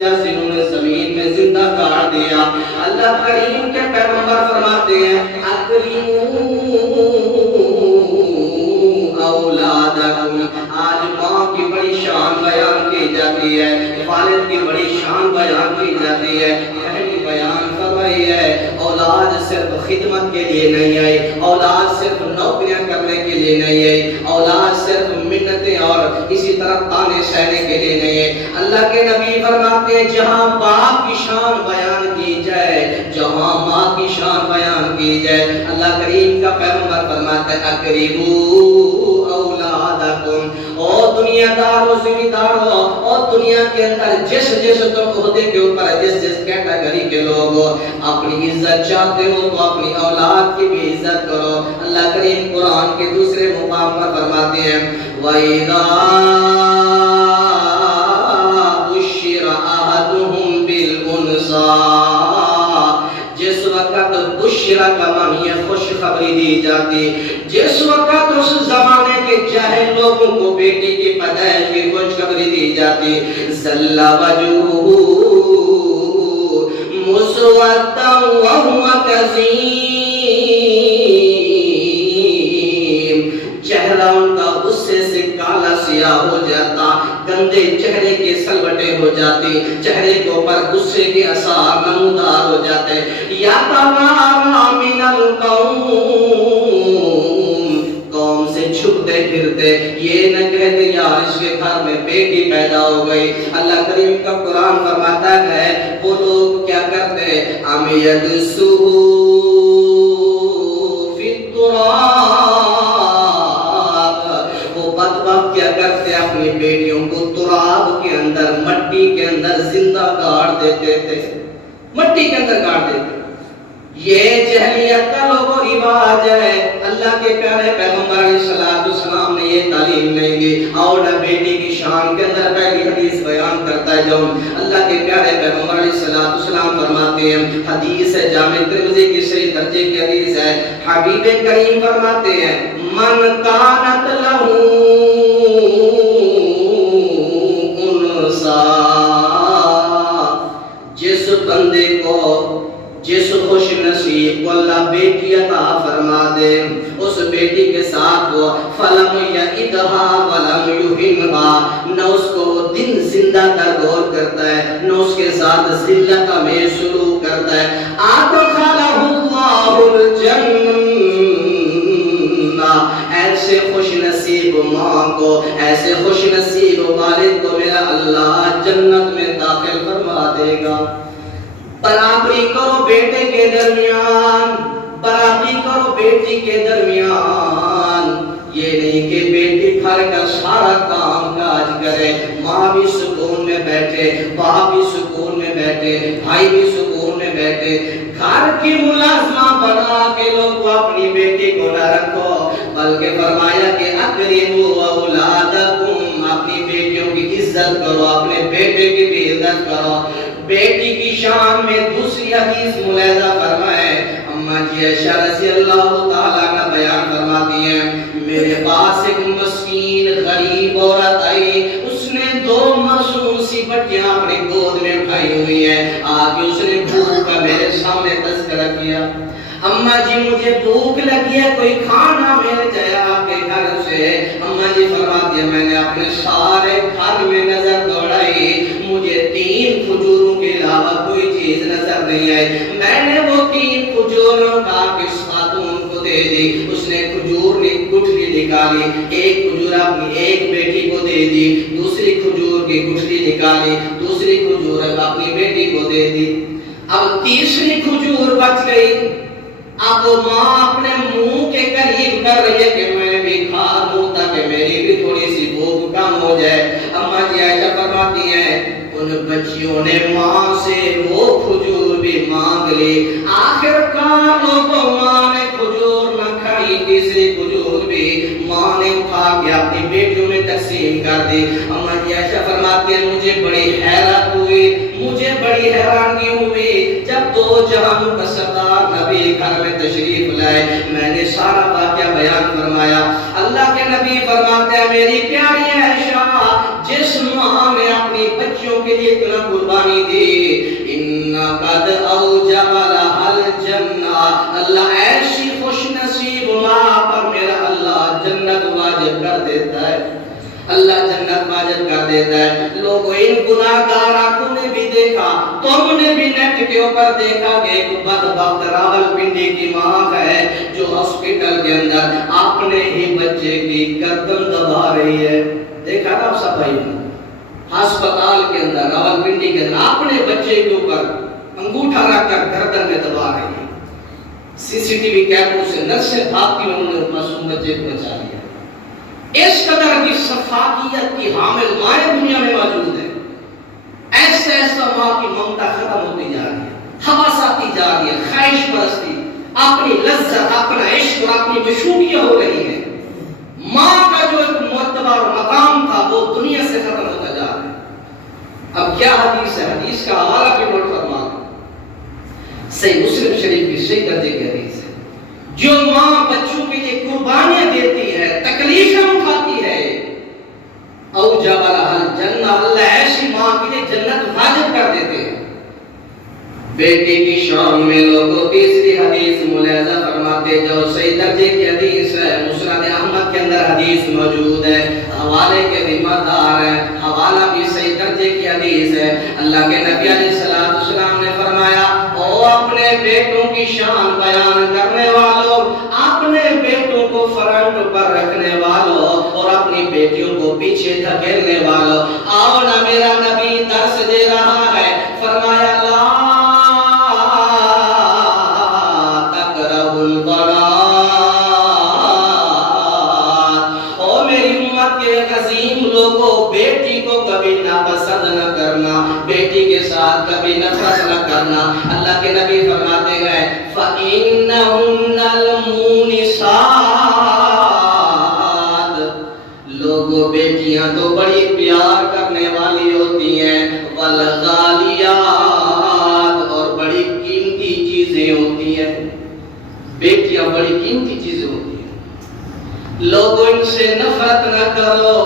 جنہوں نے زمین میں زندہ کر دیا. اللہ کریم کے پیغمبر فرماتے ہیں اکریموا اولادکم. آج ماں کی بڑی شان بیان کی جاتی ہے, والد کی بڑی شان بیان کی جاتی ہے. پہلی بیان فرمائی ہے اولاد صرف خدمت کے لیے نہیں آئی, اولاد صرف نوکریاں کرنے کے لیے نہیں آئی, اولاد صرف منتیں اور اسی طرح تانے سہنے کے لیے نہیں ہے. اللہ کے نبی فرماتے ہیں جہاں باپ کی شان بیان کی جائے, جہاں ماں کی شان بیان کی جائے, اللہ کریم کا پیغمبر فرماتا ہے اکریموا اولادکم. او دنیا دارو, ذمہ دارو, اور دنیا کے اندر جس تم عہدے کے اوپر جس کیٹیگری کے لوگ ہو, اپنی عزت چاہتے ہو تو اپنی اولاد کی بھی عزت کرو. اللہ کریم قرآن کے دوسرے مقام پر فرماتے ہیں وَإِذَا بُشِّرَ أَحَدُهُم بِالْأُنثَىٰ, جس وقت بشرا کا معنی خوشخبری دی جاتی, جس وقت اس زمانے کے جاہل لوگوں کو بیٹی کی پیدائش کی خوشخبری دی جاتی, ظل وجهه مسودا وهو كظيم, چہرہ ان کا غصے سے کالا سیاہ ہو جاتا, گندے چہرے کے سلوٹے ہو جاتے, چہرے کے اوپر غصے کے آثار نمودار ہو جاتے. یا تمام من القوم, قوم سے چھپتے پھرتے, یہ نہ کہتے یار اس کے گھر میں بیٹی پیدا ہو گئی. اللہ کریم کا قرآن فرماتا ہے وہ لوگ کیا کرتے ام یدسوا فی التراب, کیا کرتے اپنی بیٹیوں کو تراب کے اندر, مٹی کے اندر زندہ گاڑ دیتے تھے, مٹی کے اندر گاڑ دیتے. یہ جہلیت کا لوگوں رواج ہے. اللہ کے پیارے پیغمبر علیہ السلام نے یہ تعلیم نہیں دی. اور بیٹی کی شان کے اندر پہلی حدیث بیان کرتا ہے جو اللہ کے پیارے پیغمبر علیہ السلام فرماتے ہیں, حدیث ہے جامع ترمذی کی صحیح درجے کی حدیث ہے. حبیب کریم فرماتے ہیں من کانت لہو انثیٰ, جس بندے کو, جس خوش نصیب کو اللہ بیٹی عطا فرما دے, اس بیٹی کے ساتھ وہ فلم یعدھا ولم یہنھا, نہ اس کو وہ دن زندہ درگور کرتا ہے, نہ اس کے ساتھ ذلت میں سلوک کرتا ہے. ادخلہ اللہ الجنہ, ایسے خوش نصیب ماں کو, ایسے خوش نصیب والد کو میرا اللہ جنت میں داخل فرما دے گا. برابری کرو بیٹے کے درمیان, برابری کرو بیٹی کے درمیان. یہ نہیں کہ بیٹی گھر کا سارا کام کاج کرے, ماں بھی سکون میں بیٹھے, باپ بھی سکون میں بیٹھے, بھائی بھی سکون میں بیٹھے. گھر کی ملازمہ بنا کے لوگ اپنی بیٹی کو نہ رکھو, بلکہ فرمایا کہ اکریموا اولادکم, اپنی بیٹیوں کی عزت کرو, اپنے بیٹے کی بھی عزت کرو. بیٹی کی شان میں دوسری حدیث ملاحظہ فرمائے, اما جی عائشہ رضی اللہ تعالیٰ کا بیان فرماتی ہیں میرے پاس ایک مسکین غریب عورت آئی, اس نے 2 معصوم سی بچیاں اپنی گود میں اٹھائی ہوئی ہیں. آگے اس نے بھوک کا میرے سامنے تذکرہ کیا, اما جی مجھے بھوک لگی ہے, کوئی کھانا مل جائے آپ کے گھر سے. اما جی فرماتی ہے میں نے اپنے سارے گھر میں نظر دوڑائی, مجھے 3 کھجوروں کے علاوہ کوئی چیز نظر نہیں آئی. میں نے وہ 3 کھجوروں کا کس خاتون کو دے دی, اس نے کھجور کی گٹھلی نکالی, ایک کھجور اپنی ایک بیٹی کو دے دی, دوسری کھجور کی گٹھلی نکالی, دوسری کھجور اپنی بیٹی کو دے دی. اب تیسری کھجور بچ گئی. اب ماں اپنے منہ کے قریب کر رہی ہے کہ میں بھی کھا لوں تاکہ میری بھی تھوڑی سی بھوک کم ہو جائے. اما جی عائشہ فرماتی ہیں ان بچیوں نے ماں سے وہ کھجور بھی مانگ لی. آخر کار لوگوں ماں نے کھجور نہ کھائی, تیسری کھجور بھی ماں نے اٹھا کے اپنی بیٹیوں میں تقسیم کر دی. اما جی عائشہ فرماتی ہیں مجھے بڑی حیرت ہوئی, مجھے بڑی حیرانی ہوئی جب 2 جہانوں کا سردار نبی گھر میں تشریف لائے. میں نے سارا واقعہ بیان فرمایا. اللہ کے نبی فرماتے ہیں میری پیاری عائشہ, جس ماں نے اپنی بچیوں کے لیے اتنا قربانی دی، اِنَّا قَدْ أَوْجَبَ لَهَا الْجَنَّةَ، اللہ ایسی خوش نصیب ماں پر میرا اللہ جنت واجب کر دیتا ہے، اللہ جنت واجب کر دیتا ہے۔ لوگوں ان گناہگار آنکھوں نے بھی دیکھا، تم نے بھی نیٹ کے اوپر دیکھا کہ ایک بدبخت راولپنڈی کی ماں ہے جو ہاسپٹل کے اندر اپنے ہی بچے کی گردن دبا رہی ہے۔ دیکھا نا آپ سب بھائی، ہسپتال کے اندر راولپنڈی کے اندر اپنے بچے کے اوپر انگوٹھا رکھ کر گردن میں دبا رہی ہے۔ سی سی ٹی وی کیمروں سے نرسیں بھاگتی انہوں نے معصوم بچے کو بچا لیا۔ اس قدر کی شفافیت کی حامل مائیں دنیا میں موجود ہیں۔ ایسا ایسا ماں کی ممتا ختم ہوتی جا رہی ہے، حواس آتی جا رہی ہے، خواہش پرستی، اپنی لذت، اپنا عشق اور اپنی مشوقیاں ہو رہی ہیں۔ ماں کا جو ایک مرتبہ اور مقام تھا وہ دنیا سے ختم ہوتا جا رہا ہے۔ اب کیا حدیث ہے؟ حدیث کا حوالہ بھی نوٹ فرما، صحیح مسلم شریف کی صحیح درجے کی حدیث ہے۔ جو ماں بچوں کے لیے قربانیاں دیتی ہے، تکلیفیں اٹھاتی ہے، اوجب لہا الجنہ، اللہ ایسی ماں کے لیے جنت واجب کر دیتے ہیں۔ بیٹی کی شان میں لوگوں تیسری حدیث ملاحظہ فرماتے جو صحیح درجے کی حدیث ہے، مسند احمد کے اندر حدیث موجود ہے، حوالے کے ذمہ دار ہے، حوالہ بھی صحیح درجے کی حدیث ہے۔ اللہ کے نبی علیہ السلام نے فرمایا، او اپنے بیٹوں کی شان بیان کرنے والوں، اپنے بیٹوں کو فرنٹ پر رکھنے والوں اور اپنی بیٹیوں کو پیچھے دھکیلنے والوں، آؤ نا میرا نبی درس دے رہا ہے، فرمایا لا تکرہوا البنات، او میری امت کے عظیم لوگوں، بیٹی کو کبھی ناپسند نہ کرنا، بیٹی کے ساتھ کبھی نفرت نہ کرنا۔ اللہ کے نبی فرماتے ہیں فَإِنَّهُنَّ الْمُونِسَاتِ، لوگوں بیٹیاں تو بڑی پیار کرنے والی ہوتی ہیں، وَالْغَالِيَاتِ، اور بڑی قیمتی چیزیں ہوتی ہیں، بیٹیاں بڑی قیمتی چیزیں ہوتی ہیں، لوگوں ان سے نفرت نہ کرو،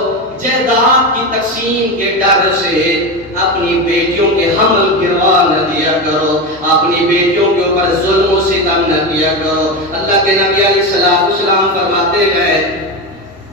جائیداد کی تقسیم کے ڈر سے اپنی بیٹیوں کے حمل گروا نہ دیا کرو، اپنی بیٹیوں کے اوپر ظلم و ستم نہ کیا کرو۔ اللہ کے نبی علیہ السلام فرماتے ہیں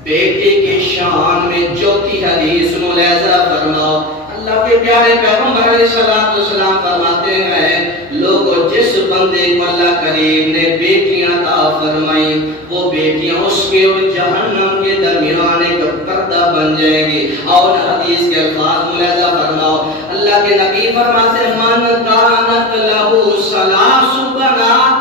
بیٹے کے شان میں چوتھی حدیث ملاحظہ فرماؤ، اللہ کے پیارے پیغمبر علیہ السلام فرماتے ہیں لوگوں جس بندے کو اللہ کریم نے بیٹیاں عطا فرمائیں وہ بیٹیاں اس کے اور جہنم کے درمیان ایک پردہ بن جائیں گی۔ اور حدیث کے الفاظ ملاحظہ فرماؤ، اللہ کے نبی فرماتے ہیں من کانت لہو ثلاث بنات،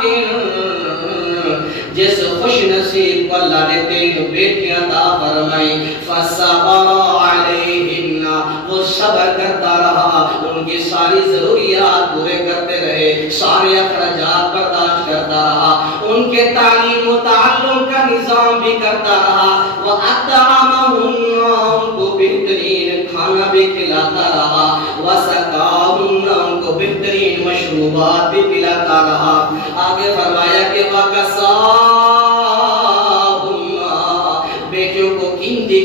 جس خوش نصیب کو اللہ نے 3 بیٹیاں عطا فرمائیں، فصبر علیہن، وہ صبر کرتا رہا، ان کی ساری ضروریات پورے کرتے رہے، سارے اخراجات برداشت کرتا رہا، ان کے تعلیم و تعلم کا نظام بھی کرتا رہا، وَأَطْعَمَهُنَّ، ان کو بہترین کھانا بھی کھلاتا رہا، وَسَقَاهُنَّ، ان کو بہترین مشروبات بھی پلاتا رہا۔ آگے فرمایا کہ وَكَسَاهُنَّ، بیٹیوں کو قیمتی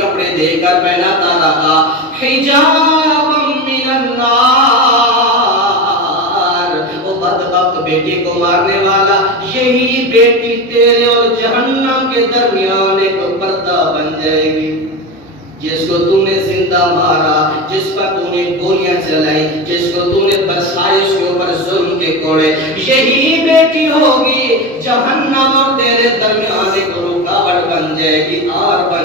کپڑے دے کر پہناتا رہا، حجابا من النار، وہ بدبخت بیٹی کو مارنے والا یہی بیٹی تیرے اور جہنم کے درمیان ایک پردہ بن جائے گی۔ جس کو تو نے زندہ مارا، جس پر تو نے گولیاں چلائی، جس کو تو نے برسائے اس کے اوپر ظلم کے کوڑے، یہی بیٹی ہوگی جہنم اور تیرے درمیان ایک رکاوٹ بن جائے گی، آڑ بن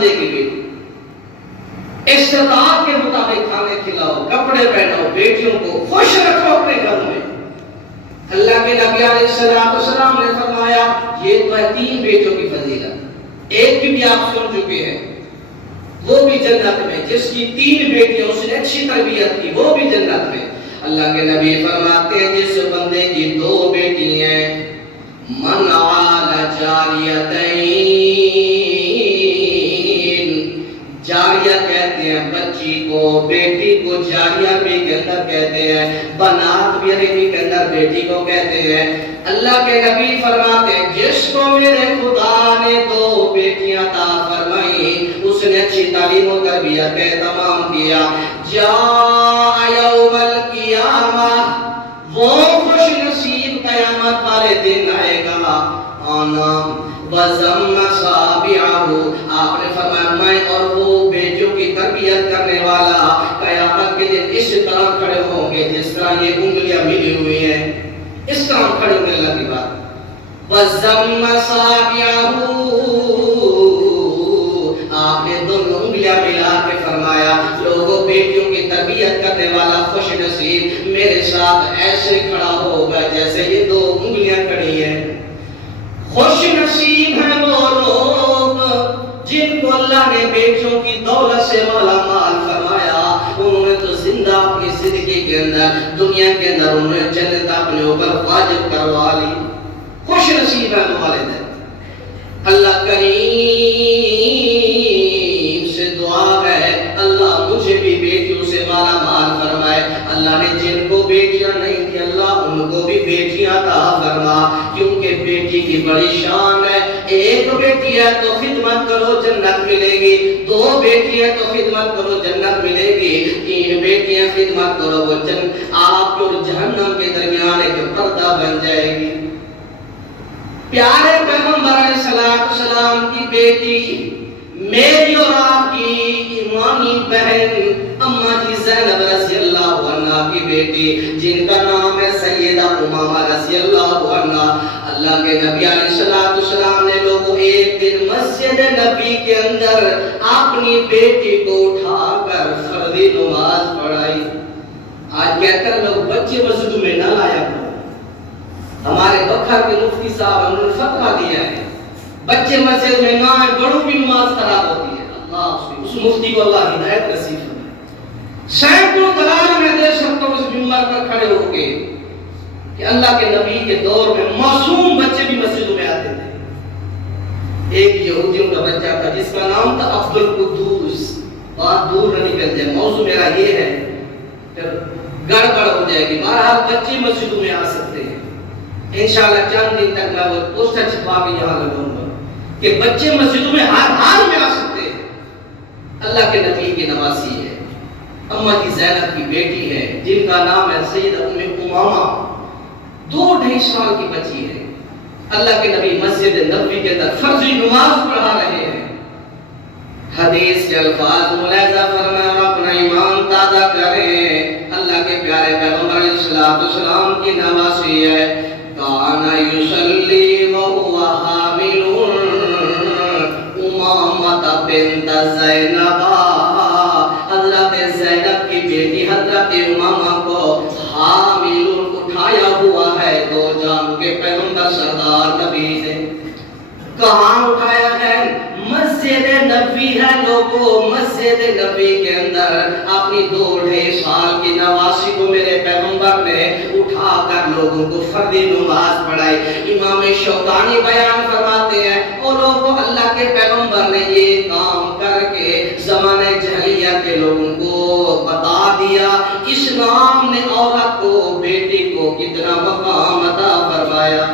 جائے گی بیٹی۔ استطاعت کے مطابق کھانے کھلاؤ، کپڑے پہناؤ، بیٹیوں کو خوش رکھو اپنے گھر میں۔ اللہ کے نبی علیہ السلام نے فرمایا یہ تو ہے 3 بیٹیوں کی فضیلت، ایک کی بھی آپ سن چکے ہیں، وہ بھی جنت میں، جس کی 3 بیٹیاں اس نے اچھی تربیت کی وہ بھی جنت میں۔ اللہ کے نبی فرماتے ہیں جس بندے کی 2 بیٹی ہیں، من عال جاریتین، جاریہ کہتے ہیں بچی کو، بیٹی کو جاریہ بھی کے اندر کہتے ہیں، بنات بھی عربی کے اندر بیٹی کو کہتے ہیں۔ اللہ کے نبی فرماتے ہیں جس کو میرے خدا نے 2 بیٹیاں عطا فرمائیں اس نے اچھی تعلیم و تربیت کا اہتمام کیا. جاء یوم القیامہ، وہ خوش نصیب قیامت والے دن آئے گا. آنا وزم صابعہ، آپ نے فرمایا میں اور وہ بیٹوں کی تربیت کرنے والا قیامت کے دن اس طرح کھڑے ہوں گے جس طرح یہ انگلیاں ملی ہوئی ہیں، اس طرح کھڑے ہوں گے. اللہ کی بات وزم صابعہ، آپ نے دونوں انگلیاں ملا کے فرمایا لوگوں بیٹیوں کی تربیت کرنے والا خوش نصیب میرے ساتھ ایسے کھڑا ہوگا جیسے یہ دو انگلیاں کھڑی ہیں. خوش نصیب ہیں وہ لوگ جن کو اللہ نے بیٹیوں کی دولت سے مالا مال فرمایا. انہوں نے تو زندہ اپنی زندگی کے اندر دنیا کے اندر انہوں نے جنت اپنے اوپر واجب کروا لی. خوش نصیب ہیں والدین. اللہ کریم سے دعا ہے اللہ مجھے بھی بیٹیوں سے مالا مال فرمائے. اللہ نے جن کو بیٹیاں نہیں تھی اللہ ان کو بھی بیٹیاں عطا فرما، کیونکہ بیٹی کی بڑی شان ہے. ایک بیٹی ہے تو خدمت کرو جنت ملے گی، دو بیٹی ہے تو خدمت کرو جنت ملے گی، تین بیٹیاں خدمت کرو وہ آپ اور جہنم کے درمیان ایک پردہ بن جائے گی. پیارے پیغمبر علیہ السلام کی بیٹی میری اور آپ کی ایمانی بہن اماں جی زینب رضی اللہ عنہ کی بیٹی جن کا نام ہے سیدہ امامہ رضی اللہ عنہ. اللہ کے نبی علیہ السلام نے لوگوں ایک دن مسجد نبی کے اندر اپنی بیٹی کو اٹھا کر فرضی نماز پڑھائی. آج کہتے ہیں لوگ بچے مسجد میں نہ لایا کرو. ہمارے بکھر کے مفتی صاحب ہم نے فتویٰ دیا ہے بچے مسجد میں نہ آئے، بڑوں کی نماز خراب ہوتی ہے. اللہ اس مفتی کو اللہ ہدایت نصیب فرمائے. سینکڑوں دلال میں دے سکتا ہوں اس ممبر پر کھڑے ہو کے کہ اللہ کے نبی کے دور میں معصوم بچے بھی مسجدوں میں آتے تھے. ایک یہودیوں کا بچہ تھا جس کا نام تھا عبد القدوس. بات دور نہ نکل جائے، موضوع میرا یہ ہے پھر گڑبڑ ہو جائے گی. بہرحال بچے مسجدوں میں آ سکتے ہیں. انشاءاللہ چند دن تک میں وہ پوسٹر چھپا کے یہاں لگاؤں گا کہ بچے مسجدوں میں ہر حال میں آ سکتے ہیں. اللہ کے نبی کی نواسی ہے، اماں کی زینب کی بیٹی ہے جن کا نام ہے سیدہ ام امامہ. 2-2.5 سال کی بچی ہے. اللہ کے نبی مسجد نبوی کے اندر فرضی نماز پڑھا رہے ہیں. حدیث کے الفاظ ملاحظہ فرمائیں اور اپنا ایمان تازہ کریں. اللہ کے پیارے پیغمبر علیہ السلام کی نواسی ہے. کان یصلی وهو حامل امامہ بنت زینب. حضرت زینب کی بیٹی حضرت امامہ کو حامل اٹھایا ہوا ہے 2 جان کے پیغمبر سردار نبی نے. کہاں اٹھایا ہے؟ مسجد نبوی ہے لوگوں. مسجد نبوی کے اندر اپنی 2-2.5 سال کی نواسی کو میرے پیغمبر نے اٹھا کر لوگوں کو فردی نماز پڑھائی. امام شوکانی بیان فرماتے ہیں اور لوگوں اللہ کے پیغمبر نے یہ کام کر کے زمانے جاہلیہ کے لوگوں کو بتا دیا اسلام نے عورت کو بیٹی کو کتنا مقام عطا فرمایا.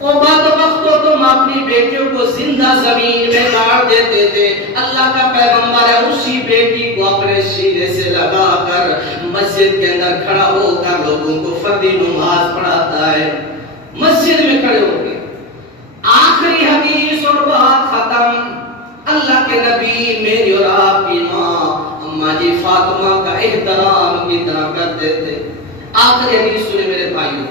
وہ بدبختو تم اپنی بیٹیوں کو زندہ زمین میں گاڑ دیتے تھے. اللہ کا پیغمبر ہے اسی بیٹی کو اپنے سینے سے لگا کر مسجد کے اندر کھڑا ہو کر لوگوں کو فردی نماز پڑھاتا ہے. مسجد میں کھڑے ہو کے آخری حدیث اور بات ختم. اللہ کے نبی میری اور آپ کی ماں اماں جی فاطمہ کا احترام کتنا کرتے تھے. آخری حدیث سنے میرے بھائیوں.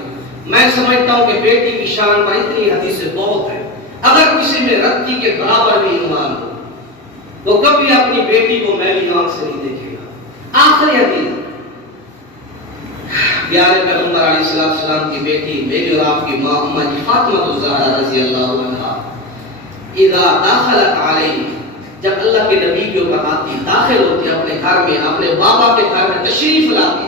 میں سمجھتا ہوں کہ بیٹی کی شان پر اتنی حدیثیں بہت ہیں. اگر کسی میں رتی کے برابر بھی ایمان ہو تو کبھی اپنی بیٹی کو میلی آنکھ سے نہیں دیکھے گا. آخری حدیث پیارے پیغمبر علیہ السلام کی بیٹی میری اور آپ کی ماں اماں جی فاطمہ الزہرا رضی اللہ عنہا اذا داخلت علیہ، جب اللہ کے نبی کے اوپر آتی داخل ہوتی اپنے گھر میں اپنے بابا کے گھر میں تشریف لاتی.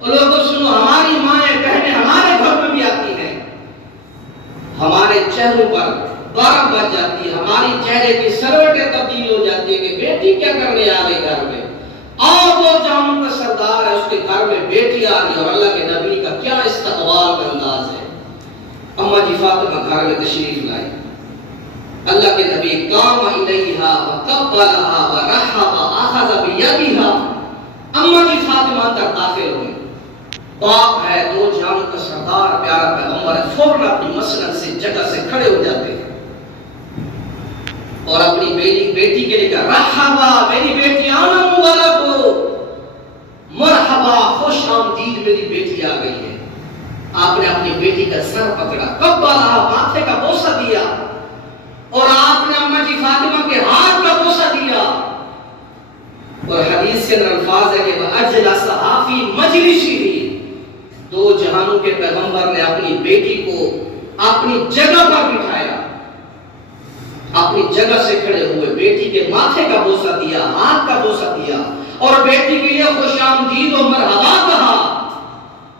اور لوگوں سنو ہماری مائیں بہنیں ہمارے گھر میں بھی آتی ہیں. ہمارے چہروں پر برف بچ جاتی ہے، ہماری چہرے کی سروٹیں تبدیل ہو جاتی ہے کہ بیٹی کیا کرنے آ گئی گھر میں. اور وہ جانوں کا سردار ہے اس کے گھر میں بیٹی آ گئی اور اللہ کے نبی کا کیا استقبال کا انداز ہے. اماں جی فاطمہ گھر میں تشریف لائی. اللہ کے نبی قام الیہا وقبلہا ورحب اخذ بیدہا، اما جی فاطمہ تک داخل ہوئے، باپ ہے، دو جہانوں کا سردار پیارا پیغمبر ہے، فوراً اپنی مسند سے جگہ سے کھڑے ہو جاتے ہیں اور اپنی بیٹی کے لئے کہا رحبا، میری بیٹی آنا مبارک ہو، مرحبا، خوش آمدید، میری بیٹی آ گئی ہے۔ آپ نے اپنی بیٹی کا سر پکڑا، قبلہا، ماتھے کا بوسہ دیا، اور آپ نے اماں جی فاطمہ کے ہاتھ کا بوسہ دیا، اور حدیث کے اندر الفاظ ہے کہ وَأَجْلَسَهَا فِي مَجْلِسِهِ، دو جہانوں کے پیغمبر نے اپنی بیٹی کو اپنی جگہ پر بٹھایا، اپنی جگہ سے کھڑے ہوئے، بیٹی کے ماتھے کا بوسہ دیا، ہاتھ کا بوسہ دیا، اور بیٹی کے لیے خوش آمدید و مرحبا کہا،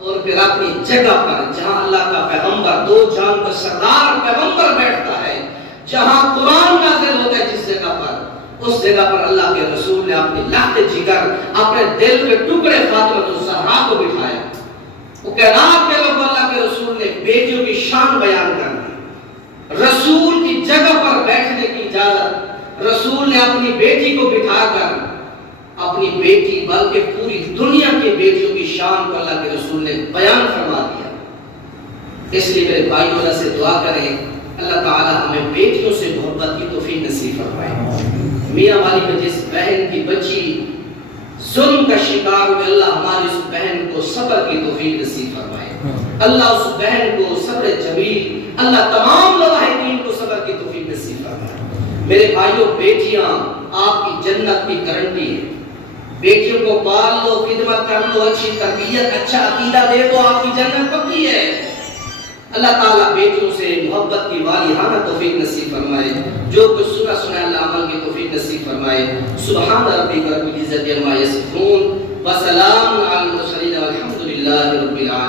اور پھر اپنی جگہ پر جہاں اللہ کا پیغمبر، دو جہان کا سردار پیغمبر بیٹھتا ہے، جہاں قرآن نازل ہوتا ہے، جس جگہ پر، اس جگہ پر اللہ کے رسول نے اپنی لخت جگر، اپنے دل کے ٹکڑے فاطمہ الزہرا کو بٹھایا۔ وہ کائنات کے لوگ اللہ کے رسول نے بیٹیوں کی شان بیان کر دی، رسول کی جگہ پر بیٹھنے کی اجازت، رسول نے اپنی بیٹی کو بٹھا کر اپنی بیٹی بلکہ پوری دنیا کی بیٹیوں کی شان کو اللہ کے رسول نے بیان فرما دیا۔ اس لیے میرے بھائیوں اللہ سے دعا کریں اللہ تعالی ہمیں بیٹیوں سے محبت کی توفیق نصیب فرمائے۔ میاں والی میں جس بہن کی بچی ظلم کا شکار ہوئے، اللہ ہماری اس بہن کو صبر کی توفیق نصیب فرمائے، اللہ اس بہن کو صبر جمیل، اللہ تمام مواہدین کو صبر کی توفیق نصیب فرمائے۔ میرے بھائیوں، بیٹیاں آپ کی جنت کی گارنٹی ہے، بیٹیوں کو پال لو، خدمت کر لو، اچھی تربیت، اچھا عقیدہ دے دو، آپ کی جنت پکی ہے۔ اللہ تعالیٰ بیٹیوں سے محبت کی والیانہ توفیق نصیب فرمائے، جو کچھ سنا اللہ عمل کی توفیق نصیب فرمائے۔ سبحان ربک رب العزت عما یصفون وسلام علی المرسلین والحمد للہ رب العالمین۔